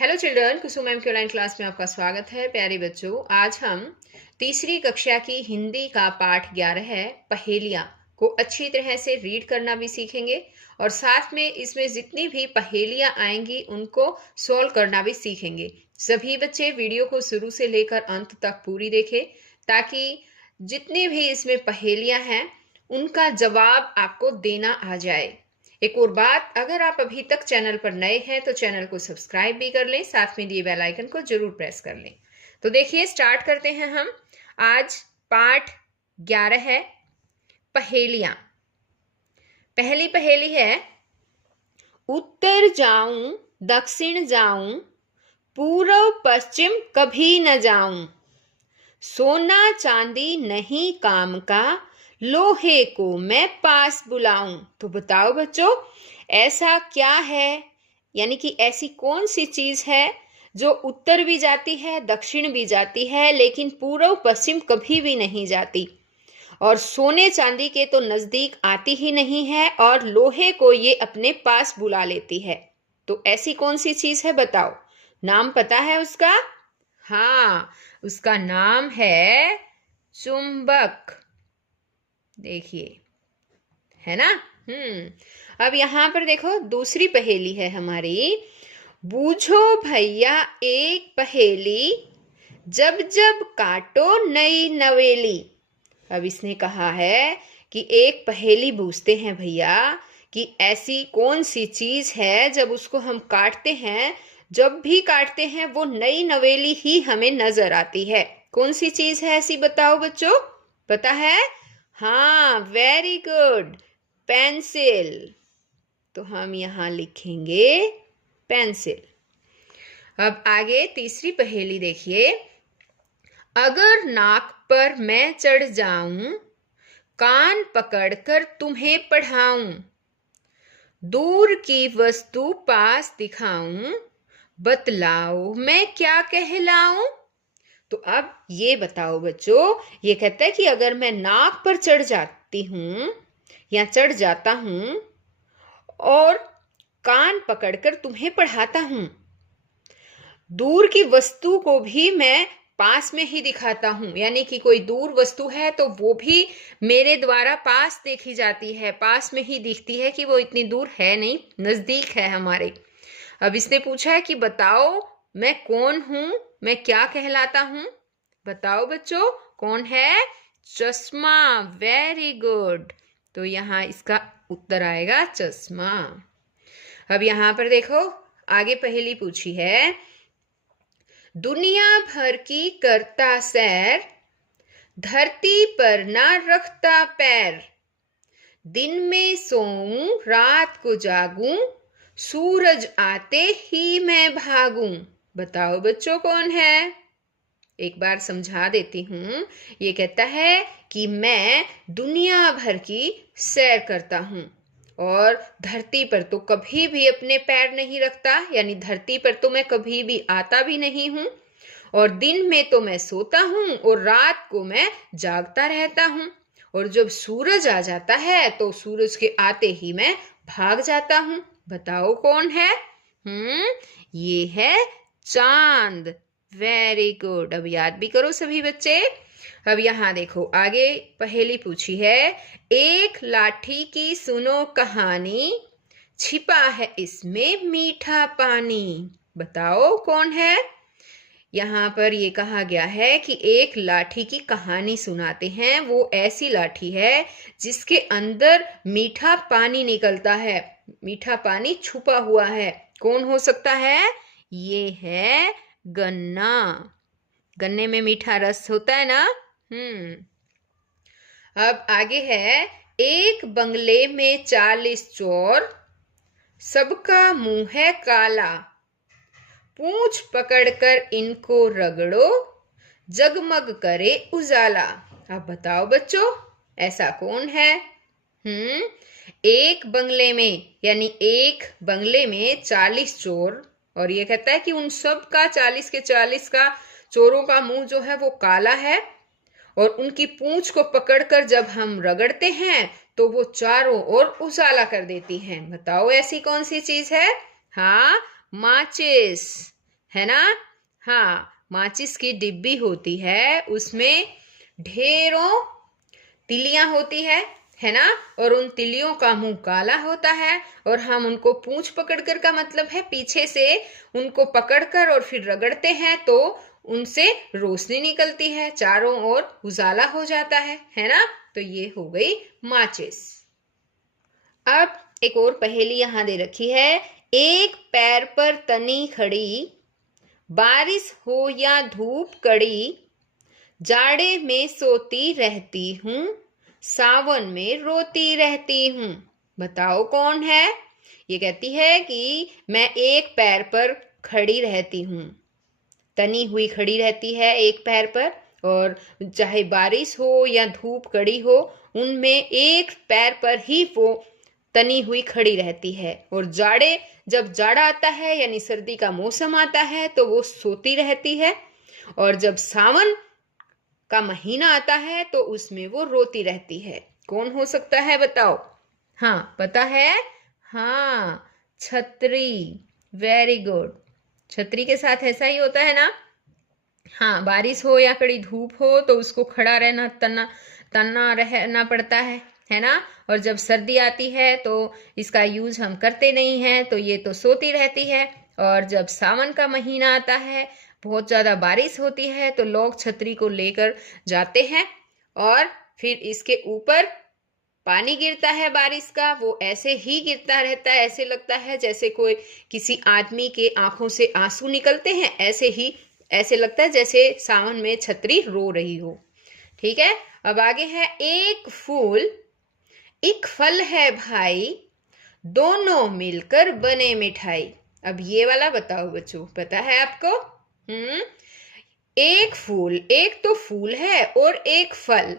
Hello children, कुसुम ma'am के online class में आपका स्वागत है। प्यारे बच्चों, आज हम तीसरी कक्षा की हिंदी का पाठ 11 है पहेलियाँ को अच्छी तरह से रीड करना भी सीखेंगे और साथ में इसमें जितनी भी पहेलियाँ आएंगी उनको सॉल्व करना भी सीखेंगे। सभी बच्चे वीडियो को शुरू से लेकर अंत तक पूरी देखें ताकि जितनी भी इसमें पहेलियाँ हैं उनका जवाब आपको देना आ जाए। एक और बात, अगर आप अभी तक चैनल पर नए हैं तो चैनल को सब्सक्राइब भी कर लें, साथ में दिए बेल आइकन को जरूर प्रेस कर लें। तो देखिए, स्टार्ट करते हैं हम। आज पाठ 11 है पहेलियां। पहली पहेली है, उत्तर जाऊं दक्षिण जाऊं पूर्व पश्चिम कभी न जाऊं, सोना चांदी नहीं काम का लोहे को मैं पास बुलाऊं। तो बताओ बच्चों, ऐसा क्या है, यानी कि ऐसी कौन सी चीज है जो उत्तर भी जाती है दक्षिण भी जाती है लेकिन पूर्व पश्चिम कभी भी नहीं जाती, और सोने चांदी के तो नजदीक आती ही नहीं है और लोहे को ये अपने पास बुला लेती है। तो ऐसी कौन सी चीज है, बताओ। नाम पता है उसका? हाँ, उसका नाम है चुंबक। देखिए, है ना। अब यहां पर देखो, दूसरी पहेली है हमारी। बूझो भैया एक पहेली, जब जब काटो नई नवेली। अब इसने कहा है कि एक पहेली बूझते हैं भैया कि ऐसी कौन सी चीज है जब उसको हम काटते हैं, जब भी काटते हैं वो नई नवेली ही हमें नजर आती है। कौन सी चीज है ऐसी, बताओ बच्चों। पता है? हाँ, वेरी गुड, पेंसिल। तो हम यहां लिखेंगे पेंसिल। अब आगे तीसरी पहेली देखिए। अगर नाक पर मैं चढ़ जाऊं, कान पकड़कर तुम्हें पढ़ाऊं, दूर की वस्तु पास दिखाऊं, बतलाओ मैं क्या कहलाऊं। तो अब ये बताओ बच्चों, ये कहता है कि अगर मैं नाक पर चढ़ जाती हूं या चढ़ जाता हूं और कान पकड़कर तुम्हें पढ़ाता हूं, दूर की वस्तु को भी मैं पास में ही दिखाता हूं, यानी कि कोई दूर वस्तु है तो वो भी मेरे द्वारा पास देखी जाती है, पास में ही दिखती है कि वो इतनी दूर है नहीं, नजदीक है हमारे। अब इसने पूछा है कि बताओ मैं कौन हूं, मैं क्या कहलाता हूं। बताओ बच्चों, कौन है? चश्मा। Very good. तो यहां इसका उत्तर आएगा चश्मा। अब यहां पर देखो, आगे पहेली पूछी है। दुनिया भर की करता सैर, धरती पर ना रखता पैर, दिन में सोऊं रात को जागूं, सूरज आते ही मैं भागूं। बताओ बच्चों, कौन है? एक बार समझा देती हूं। ये कहता है कि मैं दुनिया भर की सैर करता हूं और धरती पर तो कभी भी अपने पैर नहीं रखता, यानी धरती पर तो मैं कभी भी आता भी नहीं हूं, और दिन में तो मैं सोता हूं और रात को मैं जागता रहता हूं, और जब सूरज आ जाता है तो सूरज के आते ही मैं भाग जाता हूं। बताओ कौन है? ये है चांद। Very good. अब याद भी करो सभी बच्चे। अब यहां देखो, आगे पहेली पूछी है। एक लाठी की सुनो कहानी, छिपा है इसमें मीठा पानी। बताओ कौन है? यहाँ पर ये कहा गया है कि एक लाठी की कहानी सुनाते हैं। वो ऐसी लाठी है जिसके अंदर मीठा पानी निकलता है, मीठा पानी छुपा हुआ है। कौन हो सकता है? ये है गन्ना। गन्ने में मीठा रस होता है ना। अब आगे है। एक बंगले में 40 चोर, सबका मुंह है काला, पूंछ पकड़कर इनको रगड़ो, जगमग करे उजाला। अब बताओ बच्चों, ऐसा कौन है? एक बंगले में, यानी एक बंगले में 40 चोर, और ये कहता है कि उन सब का 40 के 40 का चोरों का मुंह जो है वो काला है, और उनकी पूंछ को पकड़कर जब हम रगड़ते हैं तो वो चारों ओर उजाला कर देती हैं। बताओ ऐसी कौन सी चीज है? हाँ, माचिस। है ना। हाँ, माचिस की डिब्बी होती है, उसमें ढेरों तिलियां होती है ना। और उन तिलियों का मुंह काला होता है और हम उनको पूंछ पकड़कर का मतलब है पीछे से उनको पकड़कर और फिर रगड़ते हैं तो उनसे रोशनी निकलती है, चारों ओर उजाला हो जाता है ना। तो ये हो गई माचिस। अब एक और पहेली यहां दे रखी है। एक पैर पर तनी खड़ी, बारिश हो या धूप कड़ी, जाड़े में सोती रहती हूँ, सावन में रोती रहती हूँ। बताओ कौन है। ये कहती है कि मैं एक पैर पर खड़ी रहती हूँ, तनी हुई खड़ी रहती है एक पैर पर, और चाहे बारिश हो या धूप कड़ी हो उनमें एक पैर पर ही वो तनी हुई खड़ी रहती है। और जब जाड़ा आता है यानी सर्दी का मौसम आता है तो वो सोती रहती है, और जब सावन का महीना आता है तो उसमें वो रोती रहती है। कौन हो सकता है बताओ। हाँ, पता है। हाँ, छतरी। Very good. छतरी के साथ ऐसा ही होता है ना। हाँ, बारिश हो या कड़ी धूप हो तो उसको खड़ा रहना, तना तना रहना पड़ता है ना। और जब सर्दी आती है तो इसका यूज हम करते नहीं हैं, तो ये तो सोती रहती है। और जब सावन का महीना आता है, बहुत ज्यादा बारिश होती है, तो लोग छतरी को लेकर जाते हैं और फिर इसके ऊपर पानी गिरता है बारिश का, वो ऐसे ही गिरता रहता है, ऐसे लगता है जैसे कोई किसी आदमी के आंखों से आंसू निकलते हैं, ऐसे लगता है जैसे सावन में छतरी रो रही हो। ठीक है। अब आगे है। एक फूल एक फल है भाई, दोनों मिलकर बने मिठाई। अब ये वाला बताओ बच्चों, पता है आपको। एक तो फूल है और एक फल,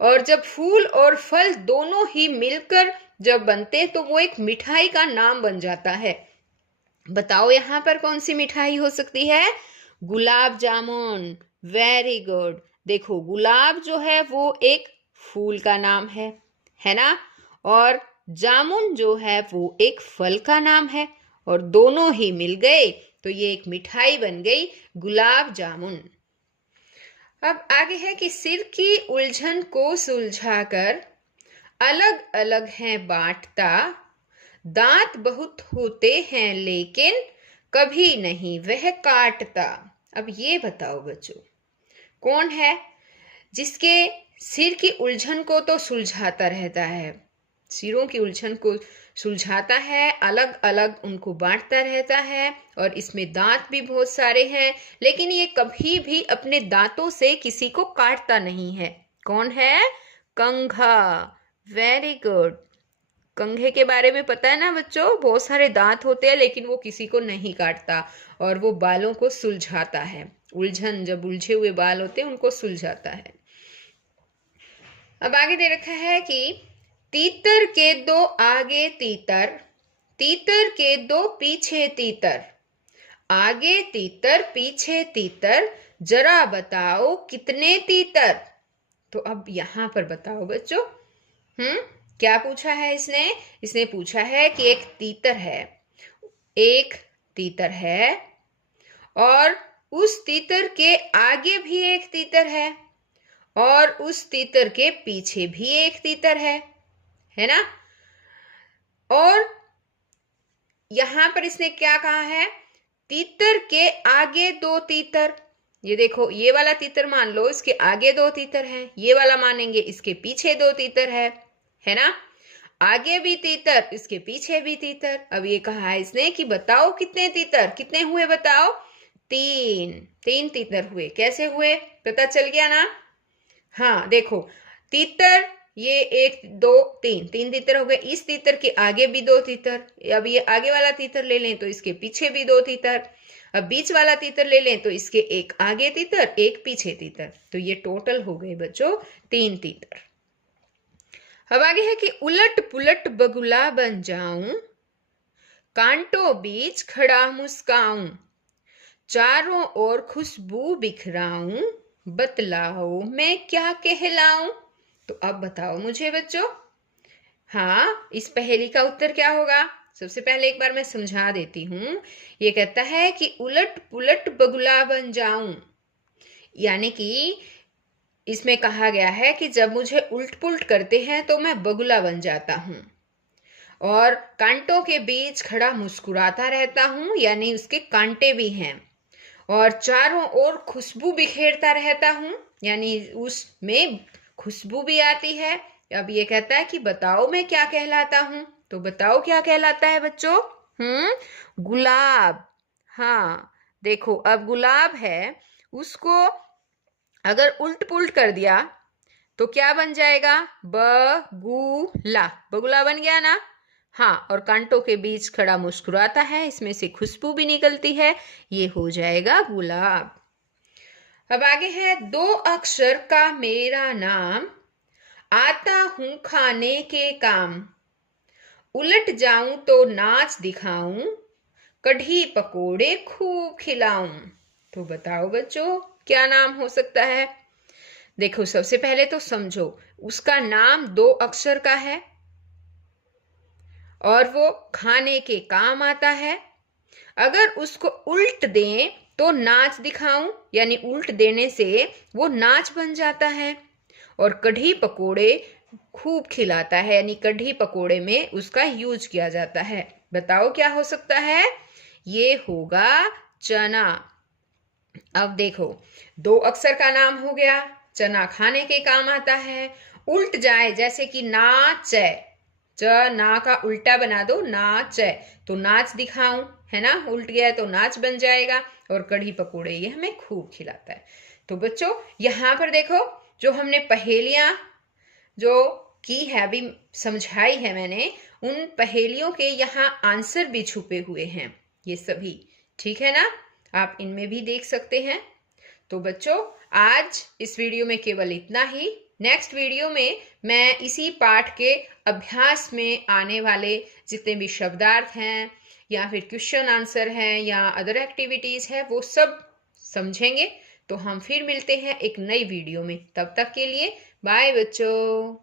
और जब फूल और फल दोनों ही मिलकर जब बनते तो वो एक मिठाई का नाम बन जाता है। बताओ यहां पर कौन सी मिठाई हो सकती है। गुलाब जामुन। Very good. देखो, गुलाब जो है वो एक फूल का नाम है ना। और जामुन जो है वो एक फल का नाम है, और दोनों ही मिल गए तो ये एक मिठाई बन गई, गुलाब जामुन। अब आगे है कि सिर की उलझन को सुलझाकर अलग अलग है बांटता, दांत बहुत होते हैं लेकिन कभी नहीं वह काटता। अब ये बताओ बच्चों, कौन है जिसके सिर की उलझन को तो सुलझाता रहता है, सिरों की उलझन को सुलझाता है, अलग अलग उनको बांटता रहता है, और इसमें दांत भी बहुत सारे हैं, लेकिन ये कभी भी अपने दांतों से किसी को काटता नहीं है। कौन है। कंघा। Very good. कंघे के बारे में पता है ना बच्चों, बहुत सारे दांत होते हैं लेकिन वो किसी को नहीं काटता, और वो बालों को सुलझाता है। उलझन, जब उलझे हुए बाल होते हैं उनको सुलझाता है। अब आगे दे रखा है कि तीतर के दो आगे तीतर, तीतर के दो पीछे तीतर, आगे तीतर पीछे तीतर, जरा बताओ कितने तीतर। तो अब यहां पर बताओ बच्चों, क्या पूछा है इसने पूछा है कि एक तीतर है और उस तीतर के आगे भी एक तीतर है और उस तीतर के पीछे भी एक तीतर है ना। और यहां पर इसने क्या कहा है, तीतर के आगे दो तीतर। ये देखो, ये वाला तीतर मान लो इसके आगे दो तीतर है, ये वाला मानेंगे इसके पीछे दो तीतर है ना। आगे भी तीतर, इसके पीछे भी तीतर। अब ये कहा है इसने कि बताओ कितने तीतर, कितने हुए बताओ। तीन तीतर हुए। कैसे हुए पता चल गया ना। हाँ देखो, तीतर ये एक दो तीन तीतर हो गए। इस तीतर के आगे भी दो तीतर, अब ये आगे वाला तीतर ले लें तो इसके पीछे भी दो तीतर, अब बीच वाला तीतर ले लें तो इसके एक आगे तीतर एक पीछे तीतर, तो ये टोटल हो गए बच्चों 3 तीतर। अब आगे है कि उलट पुलट बगुला बन जाऊं, कांटों बीच खड़ा मुस्काऊं, चारों ओर खुशबू बिखराऊं, बतलाओ मैं क्या कहलाऊं। तो अब बताओ मुझे बच्चों। हाँ, इस पहेली का उत्तर क्या होगा। सबसे पहले एक बार मैं समझा देती हूँ। ये कहता है कि उलट पुलट बगुला बन जाऊं, यानी कि इसमें कहा गया है कि जब मुझे उल्ट पुल्ट करते हैं तो मैं बगुला बन जाता हूँ, और कांटों के बीच खड़ा मुस्कुराता रहता हूँ, यानी उसके कांटे भी हैं, और चारों ओर खुशबू बिखेरता रहता हूँ, यानी उसमें खुशबू भी आती है। अब ये कहता है कि बताओ मैं क्या कहलाता हूँ, तो बताओ क्या कहलाता है बच्चों? गुलाब। हाँ, देखो अब गुलाब है, उसको अगर उल्ट पुल्ट कर दिया तो क्या बन जाएगा? बगुला, बगुला बन गया ना। हाँ, और कांटों के बीच खड़ा मुस्कुराता है, इसमें से खुशबू भी निकलती है, ये हो जाएगा गुलाब। अब आगे है, 2 अक्षर का मेरा नाम, आता हूं खाने के काम, उलट जाऊं तो नाच दिखाऊं, कढ़ी पकोड़े खूब खिलाऊं। तो बताओ बच्चों क्या नाम हो सकता है? देखो सबसे पहले तो समझो, उसका नाम 2 अक्षर का है और वो खाने के काम आता है। अगर उसको उल्ट दें तो नाच दिखाऊं, यानी उल्ट देने से वो नाच बन जाता है। और कढ़ी पकोड़े खूब खिलाता है, यानी कढ़ी पकोड़े में उसका यूज किया जाता है। बताओ क्या हो सकता है? ये होगा चना। अब देखो, 2 अक्षर का नाम हो गया, चना खाने के काम आता है। उल्ट जाए, जैसे कि नाच है, च ना का उल्टा बना दो, नाच है, तो नाच दिखाऊं, है ना, उल्ट गया तो नाच बन जाएगा। और कढ़ी पकोड़े ये हमें खूब खिलाता है। तो बच्चों यहाँ पर देखो, जो हमने पहेलियां जो की है, अभी समझाई है मैंने, उन पहेलियों के यहाँ आंसर भी छुपे हुए हैं, ये सभी, ठीक है ना, आप इनमें भी देख सकते हैं। तो बच्चों आज इस वीडियो में केवल इतना ही। नेक्स्ट वीडियो में मैं इसी पाठ के अभ्यास में आने वाले जितने भी शब्दार्थ हैं या फिर क्वेश्चन आंसर हैं या अदर एक्टिविटीज है वो सब समझेंगे। तो हम फिर मिलते हैं एक नई वीडियो में, तब तक के लिए बाय बच्चों।